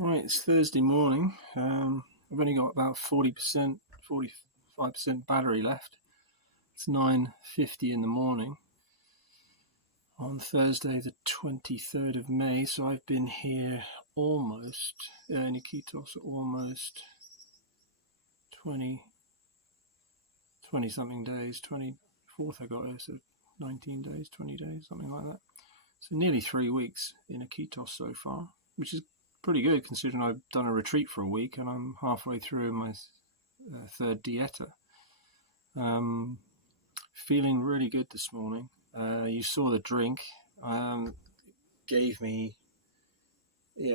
Right, it's Thursday morning. I've only got about 40%, 45% battery left. It's 9:50 in the morning on Thursday, the 23rd of May. So I've been here almost, in Iquitos, almost 20 something days. 24th I got here, so 19 days, 20 days, something like that. So nearly 3 weeks in Iquitos so far, which is pretty good considering I've done a retreat for a week and I'm halfway through my third Dieta. Feeling really good this morning. You saw the drink. Gave me,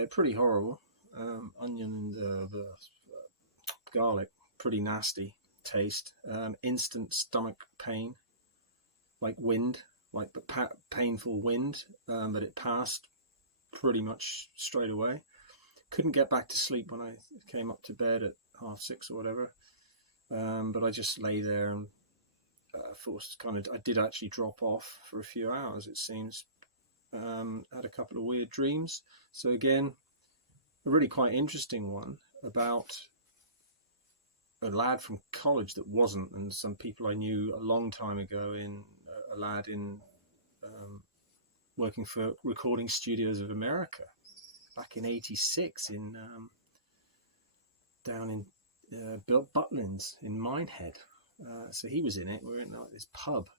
pretty horrible. Onion and the garlic, pretty nasty taste. Instant stomach pain, like wind, like painful wind, but it passed pretty much straight away. Couldn't get back to sleep when I came up to bed at 6:30 or whatever, but I just lay there and I did actually drop off for a few hours, it seems. Had a couple of weird dreams. So again, a really quite interesting one about a lad from college that wasn't, and some people I knew a long time ago, a lad in working for Recording Studios of America back in '86 down in Butlins in Minehead. So he was in it. We were in this pub,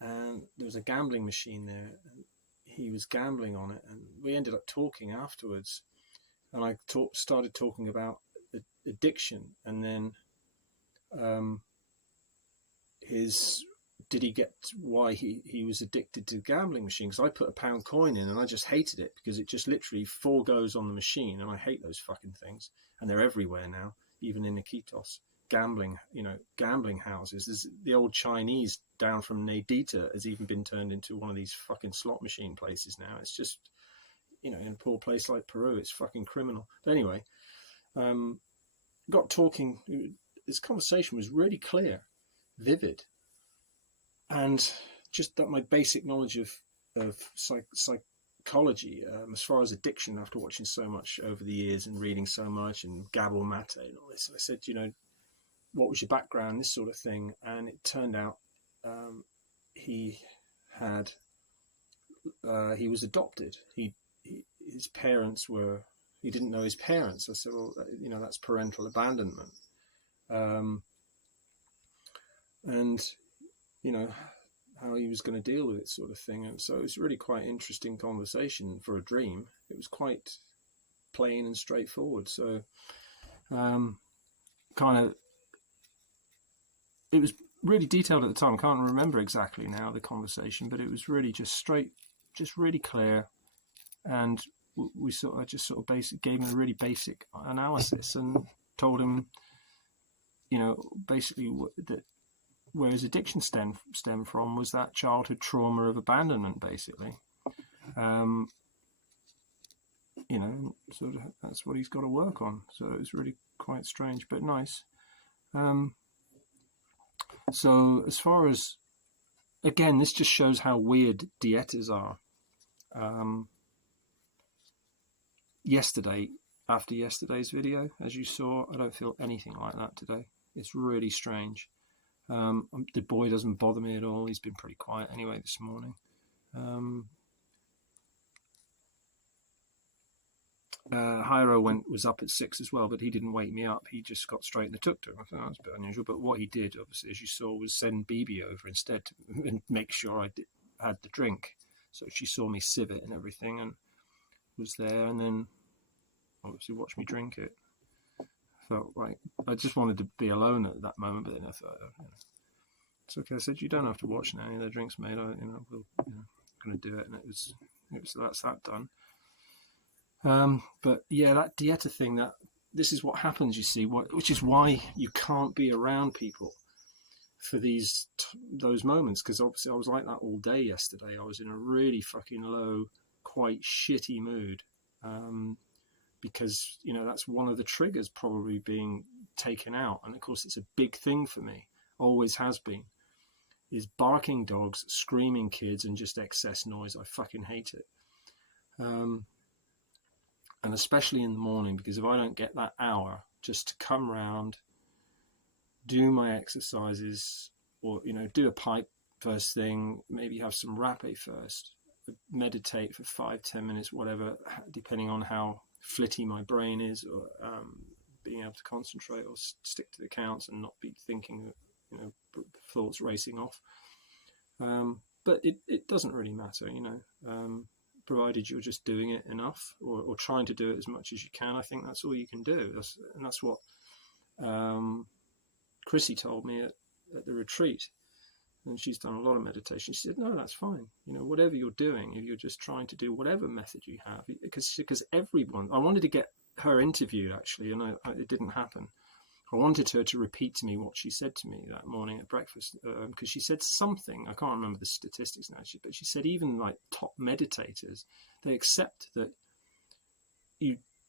and there was a gambling machine there, and he was gambling on it, and we ended up talking afterwards, and I started talking about addiction, and then did he get why he was addicted to the gambling machine? Because I put a £1 coin in and I just hated it because it just literally foregoes on the machine, and I hate those fucking things, and they're everywhere now, even in Iquitos. Gambling houses. There's the old Chinese down from Dieta has even been turned into one of these fucking slot machine places now. It's just, in a poor place like Peru, it's fucking criminal. But anyway, got talking. This conversation was really clear, vivid, and just that my basic knowledge of psychology, as far as addiction, after watching so much over the years and reading so much and Gabor Mate and all this, and I said, what was your background, this sort of thing, and it turned out he was adopted. His parents were. He didn't know his parents. I said, well, that's parental abandonment, and how he was going to deal with it, sort of thing. And so it was really quite interesting conversation for a dream. It was quite plain and straightforward. So it was really detailed at the time. I can't remember exactly now the conversation, but it was really just straight, just really clear. And I just gave him a really basic analysis and told him, basically that where his addiction stemmed from was that childhood trauma of abandonment, basically. Sort of that's what he's got to work on. So it was really quite strange, but nice. So as far as, again, this just shows how weird dietas are. After yesterday's video, as you saw, I don't feel anything like that today. It's really strange. The boy doesn't bother me at all. He's been pretty quiet anyway this morning. Jairo was up at 6 as well, but he didn't wake me up. He just got straight in the tuk-tuk. I thought that was a bit unusual, but what he did, obviously, as you saw, was send Bibi over instead to make sure I had the drink. So she saw me sieve it and everything and was there, and then obviously watched me drink it. Felt like I just wanted to be alone at that moment, but then I thought, it's okay. I said, you don't have to watch now. The drink's made. I'm going to do it, and it was that's that done. But yeah, that Dieta thing, this is what happens, you see, which is why you can't be around people for those moments, because obviously I was like that all day yesterday. I was in a really fucking low, quite shitty mood, because that's one of the triggers probably being taken out, and of course it's a big thing for me, always has been, is barking dogs, screaming kids, and just excess noise. I fucking hate it. and especially in the morning, because if I don't get that hour just to come round, do my exercises, or do a pipe first thing, maybe have some rapé first, meditate for 5-10 minutes, whatever, depending on how flitty my brain is, or being able to concentrate or stick to the counts and not be thinking, thoughts racing off. But it doesn't really matter, provided you're just doing it enough, or trying to do it as much as you can. I think that's all you can do. That's what Chrissy told me at the retreat. And she's done a lot of meditation. She said, no, that's fine. Whatever you're doing, if you're just trying to do whatever method you have, because everyone, I wanted to get her interviewed actually, and it didn't happen. I wanted her to repeat to me what she said to me that morning at breakfast, because she said something, I can't remember the statistics now, but she said even like top meditators, they accept that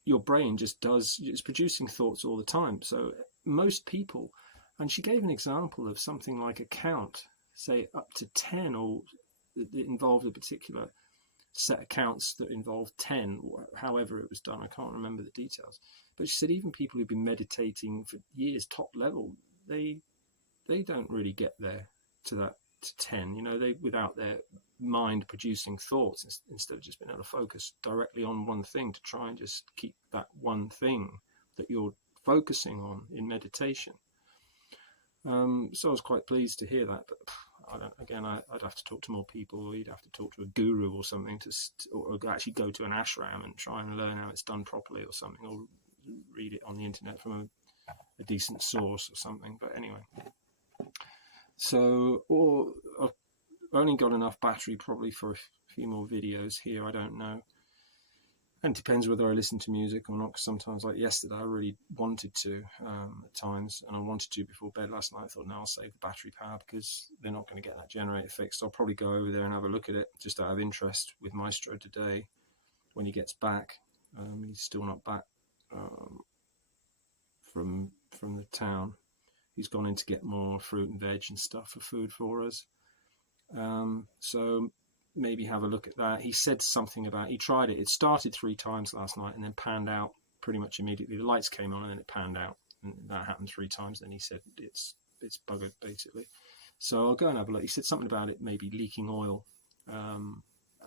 your brain it's producing thoughts all the time. So most people, and she gave an example of something like a count, say up to 10, or it involved a particular set of counts that involved 10, or however it was done. I can't remember the details. But she said even people who've been meditating for years, top level, they don't really get there to 10. They, without their mind producing thoughts, instead of just being able to focus directly on one thing, to try and just keep that one thing that you're focusing on in meditation. So I was quite pleased to hear that, but I'd have to talk to more people, or you'd have to talk to a guru or something, or actually go to an ashram and try and learn how it's done properly or something, or read it on the internet from a decent source or something. But anyway, so I've only got enough battery probably for a few more videos here. I don't know. And it depends whether I listen to music or not, because sometimes, like yesterday, I really wanted to at times, and I wanted to before bed last night. I thought, no, I'll save the battery power because they're not going to get that generator fixed. I'll probably go over there and have a look at it just out of interest with Maestro today when he gets back. He's still not back from the town. He's gone in to get more fruit and veg and stuff for food for us. So maybe have a look at that. He said something about, he tried it. It started 3 times last night and then panned out pretty much immediately. The lights came on and then it panned out. And that happened 3 times. Then he said it's buggered, basically. So I'll go and have a look. He said something about it maybe leaking oil. And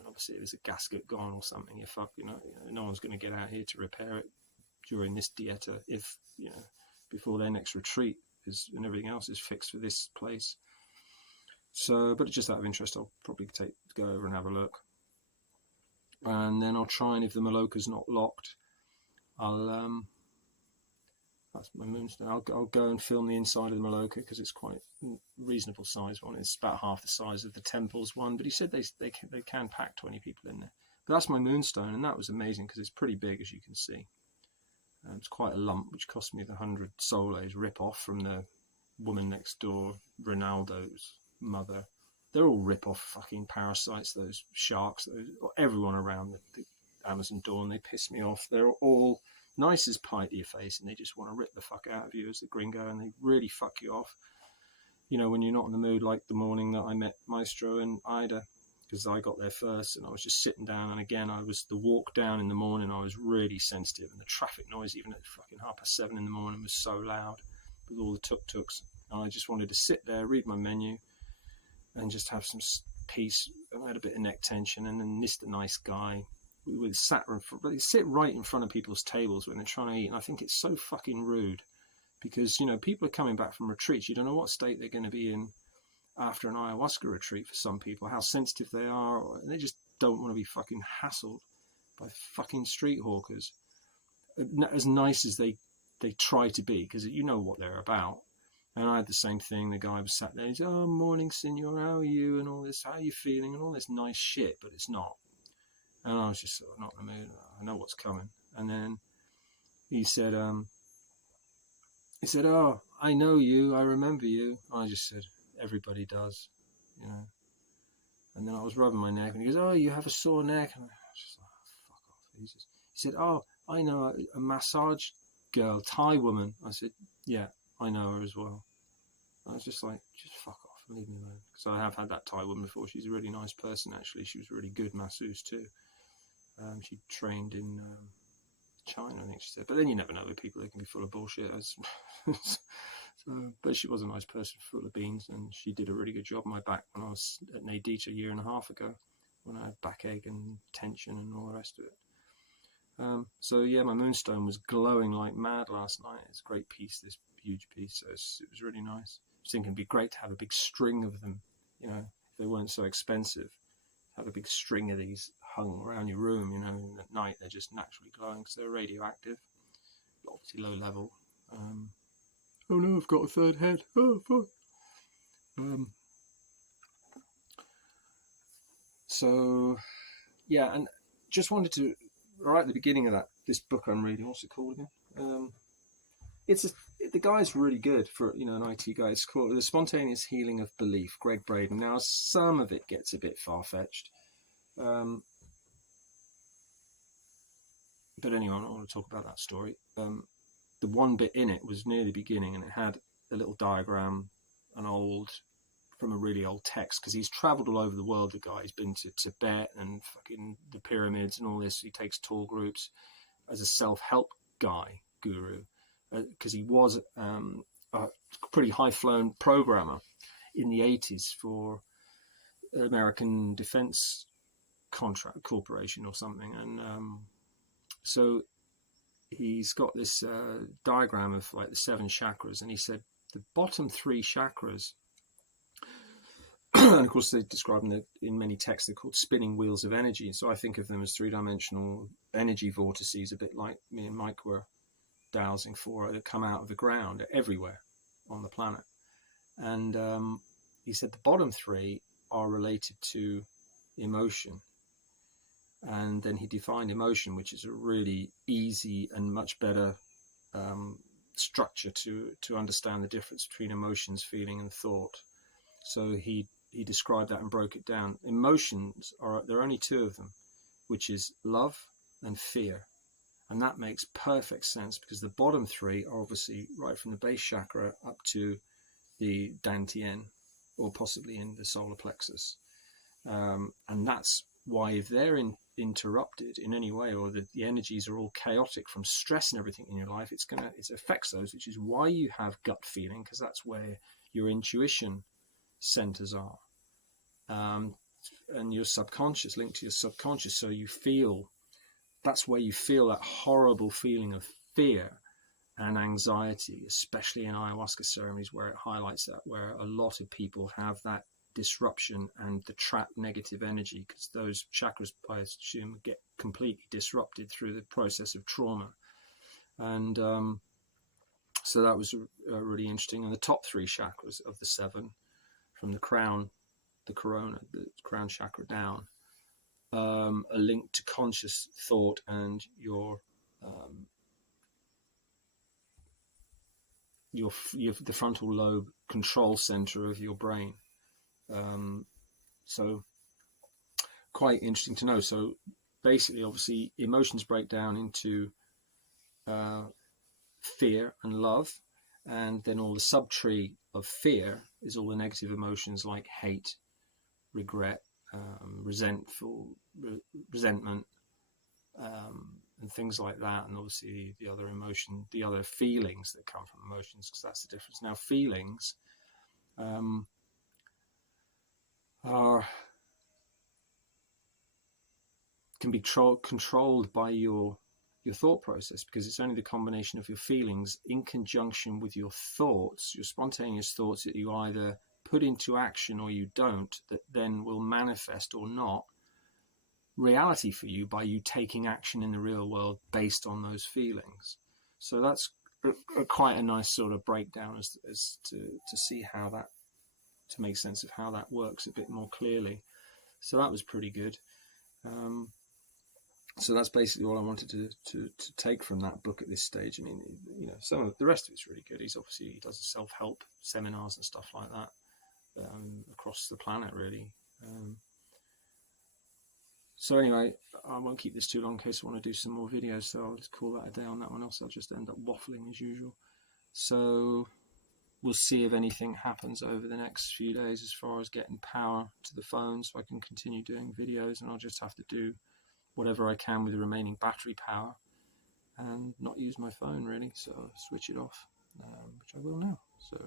obviously it was a gasket gone or something. If no one's going to get out here to repair it during this Dieta, if, before their next retreat and everything else is fixed for this place. So, but just out of interest, I'll probably go over and have a look. And then I'll try, and if the Maloka's not locked, I'll, that's my moonstone. I'll go and film the inside of the Maloka, because it's quite a reasonable size one. It's about half the size of the temples one, but he said they can pack 20 people in there. But that's my moonstone, and that was amazing because it's pretty big, as you can see. It's quite a lump, which cost me the 100 soles rip-off from the woman next door, Ronaldo's mother. They're all rip-off fucking parasites, those sharks, everyone around the Amazon dawn. They piss me off. They're all nice as pie to your face, and they just want to rip the fuck out of you as the gringo, and they really fuck you off. When you're not in the mood, like the morning that I met Maestro and Ida, because I got there first, and I was just sitting down, and again, the walk down in the morning, I was really sensitive, and the traffic noise, even at fucking 7:30 in the morning, was so loud with all the tuk-tuks, and I just wanted to sit there, read my menu, and just have some peace. I had a bit of neck tension, and then missed a nice guy. They sit right in front of people's tables when they're trying to eat, and I think it's so fucking rude, because people are coming back from retreats. You don't know what state they're going to be in after an ayahuasca retreat. For some people, how sensitive they are, and they just don't want to be fucking hassled by fucking street hawkers, as nice as they try to be, because you know what they're about. And I had the same thing. The guy was sat there, he's, oh, morning, senor, how are you, and all this, how are you feeling, and all this nice shit, but it's not. And I was just sort of not in the mood. I know what's coming. And then he said, oh, I know you, I remember you. I just said, everybody does, And then I was rubbing my neck, and he goes, oh, you have a sore neck? And I was just like, oh, fuck off. He said, oh, I know a massage girl, Thai woman. I said, yeah, I know her as well. I was just like, just fuck off and leave me alone. Because I have had that Thai woman before. She's a really nice person, actually. She was a really good masseuse too. She trained in China, I think she said. But then you never know with people; they can be full of bullshit. But she was a nice person, full of beans, and she did a really good job on my back when I was at Dieta a year and a half ago, when I had backache and tension and all the rest of it. So yeah, my moonstone was glowing like mad last night. It's a great piece, this huge piece. So it was really nice. I was thinking it'd be great to have a big string of them, you know, if they weren't so expensive. Have a big string of these hung around your room, you know, and at night they're just naturally glowing because they're radioactive, obviously low level. Oh no, I've got a third head. Oh fuck. So yeah, and just wanted to, right at the beginning of this book I'm reading, what's it called again? The guy's really good for, you know, an IT guy. It's called The Spontaneous Healing of Belief, Greg Braden. Now some of it gets a bit far-fetched. But anyway, I don't want to talk about that story. The one bit in it was near the beginning, and it had a little diagram, from a really old text, because he's traveled all over the world, the guy. He's been to Tibet and fucking the pyramids and all this. He takes tour groups as a self-help guru, because he was a pretty high-flown programmer in the 80s for American Defense Contract Corporation or something. And so he's got this diagram of like the 7 chakras, and he said the bottom 3 chakras, and of course they describe them in many texts, they're called spinning wheels of energy. So I think of them as 3-dimensional energy vortices, a bit like me and Mike were dowsing for, that come out of the ground everywhere on the planet. And he said the bottom 3 are related to emotion. And then he defined emotion, which is a really easy and much better structure to understand the difference between emotions, feeling, and thought. So he described that and broke it down. Emotions there are only 2 of them, which is love and fear. And that makes perfect sense, because the bottom 3 are obviously right from the base chakra up to the Dantian, or possibly in the solar plexus. And that's why, if they're interrupted in any way, or the energies are all chaotic from stress and everything in your life, it affects those, which is why you have gut feeling, because that's where your intuition centers are, and your subconscious, linked to your subconscious. So that's where you feel that horrible feeling of fear and anxiety, especially in ayahuasca ceremonies, where it highlights that, where a lot of people have that disruption and the trapped negative energy, because those chakras, I assume, get completely disrupted through the process of trauma. And so that was really interesting. And the top 3 chakras of the 7, from the crown, the corona, the crown chakra down, are linked to conscious thought and the frontal lobe control center of your brain. So quite interesting to know. So basically, obviously, emotions break down into fear and love, and then all the subtree of fear is all the negative emotions like hate, regret, resentment, and things like that. And obviously the other feelings that come from emotions, because that's the difference. Now, feelings can be controlled by your thought process, because it's only the combination of your feelings in conjunction with your thoughts, your spontaneous thoughts, that you either put into action or you don't, that then will manifest or not reality for you by you taking action in the real world based on those feelings. So that's quite a nice sort of breakdown as to see how that, to make sense of how that works a bit more clearly. So that was pretty good. So that's basically all I wanted to take from that book at this stage. I mean, you know, some of the rest of it's really good. He does self-help seminars and stuff like that across the planet, really. So anyway, I won't keep this too long in case I want to do some more videos, so I'll just call that a day on that one, else I'll just end up waffling as usual. So we'll see if anything happens over the next few days as far as getting power to the phone so I can continue doing videos, and I'll just have to do whatever I can with the remaining battery power. and not use my phone really, so I'll switch it off, which I will now. So